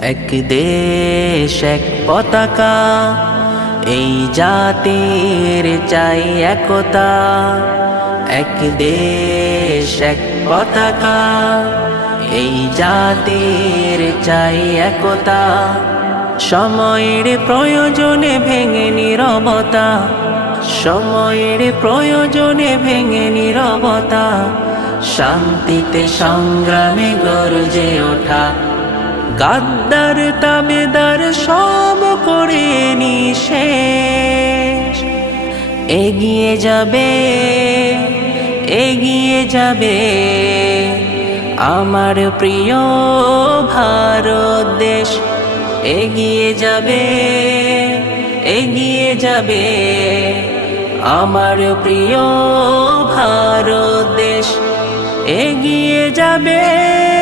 এক দেশ, এক পতাকা, এই জাতির চাই একতা। এক দেশ, এক পতাকা, এই জাতির চাই একতা। সময়ের প্রয়োজনে ভেঙে নীরবতা, সময়ের প্রয়োজনে ভেঙে নীরবতা। শান্তিতে সংগ্রামে গর্জে ওঠা গাদ্দার তাবেদার সব করে নিশেষ। এগিয়ে যাবে এগিয়ে যাবে আমার প্রিয় ভারত দেশ। এগিয়ে যাবে এগিয়ে যাবে আমার প্রিয় ভারত দেশ। এগিয়ে যাবে।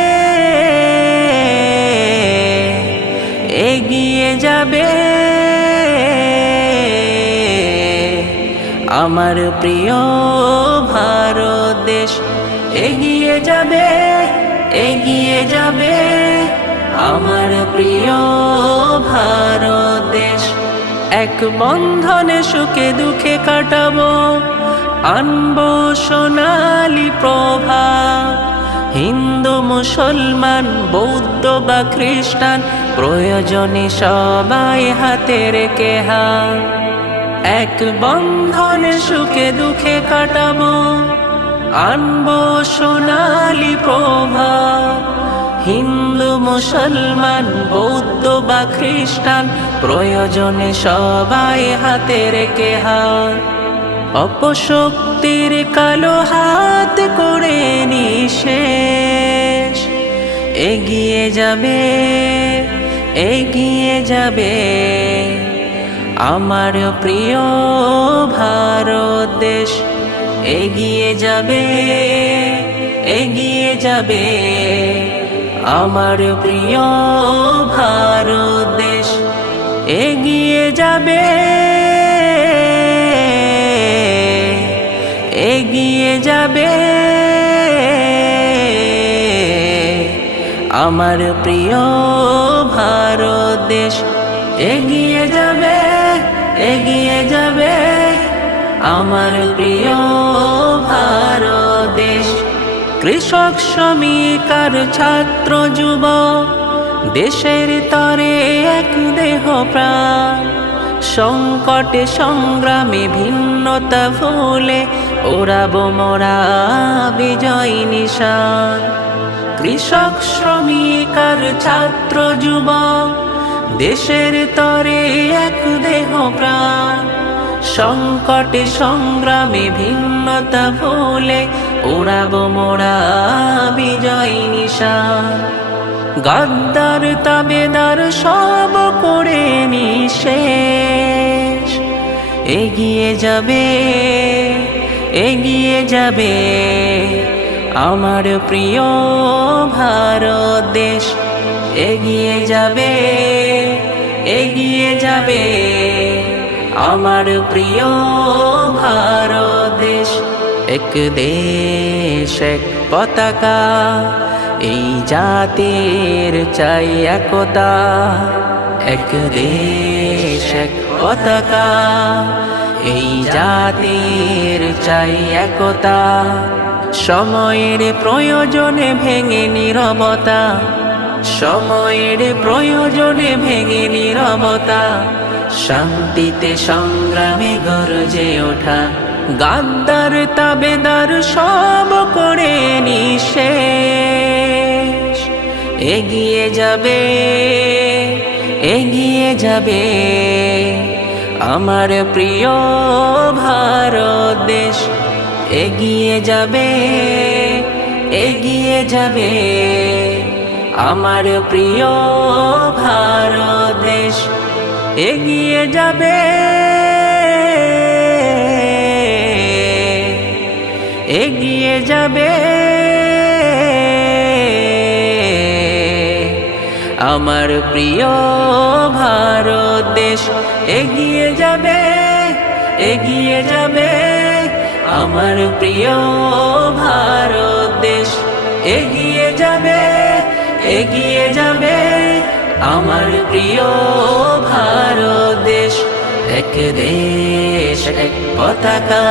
যাবে। আমার প্রিয় ভারত দেশ, এগিয়ে যাবে এগিয়ে যাবে। আমার প্রিয় ভারত দেশ, এক বন্ধনে সুখে দুঃখে কাটাবো, আনব সোনালি প্রভা। হিন্দু, মুসলমান, বৌদ্ধ বা খ্রিস্টান, প্রয়োজনে সবাই হাতে রেখে হাত। এক বন্ধনে সুখে দুঃখে কাটাবো, আনব সোনালি প্রভা হিন্দু, মুসলমান, বৌদ্ধ বা খ্রিস্টান, প্রয়োজনে সবাই হাতে রেখে হাত। অপশক্তির কালো হাত করে নিশেষ এগিয়ে যাবে এগিয়ে যাবে। আমার প্রিয় ভারত দেশ, এগিয়ে যাবে এগিয়ে যাবে। আমার প্রিয় ভারত দেশ, এগিয়ে যাবে। আমার প্রিয় ভারত দেশ, এগিয়ে যাবে এগিয়ে যাবে। আমার প্রিয় ভারত দেশ, কৃষক শ্রমিকার ছাত্র যুব দেশের তরে এক দেহ প্রাণ। সংকটে সংগ্রামে ভিন্নতা ভুলে ওরাবো মোরা বিজয় নিশান। কৃষক শ্রমিক আর ছাত্র যুব দেশের তরে এক দেহ প্রাণ। সংকটে সংগ্রামে ভিন্নতা ভুলে ওড়াবো মোরা বিজয় নিশান। গাদ্দার তাবেদার সব করে নিশেষ। এগিয়ে যাবে এগিয়ে যাবে। আমার প্রিয় ভারত দেশ, এগিয়ে যাবে এগিয়ে যাবে। আমার প্রিয় ভারত দেশ, এক দেশ, এক পতাকা, এই জাতির চাই একতা। এক দেশ, এক পতাকা, এই জাতির চাই একতা। সময়ের প্রয়োজনে ভেঙে নীরবতা। সময়ের প্রয়োজনে ভেঙে নীরবতা। শান্তিতে সংগ্রামে গরজে ওঠা। গাদ্দার তাবেদার সব করে নিশেষ। এগিয়ে যাবে এগিয়ে যাবে। আমার প্রিয় ভারত দেশ। এগিয়ে যাবে এগিয়ে যাবে আমার প্রিয় ভারত দেশ এগিয়ে যাবে এগিয়ে যাবে। আমার প্রিয় ভারত দেশ এগিয়ে যাবে এগিয়ে যাবে। আমার প্রিয় ভারত দেশ, এগিয়ে যাবে এগিয়ে যাবে আমার প্রিয় ভারত দেশ। এক দেশ, এক পতাকা।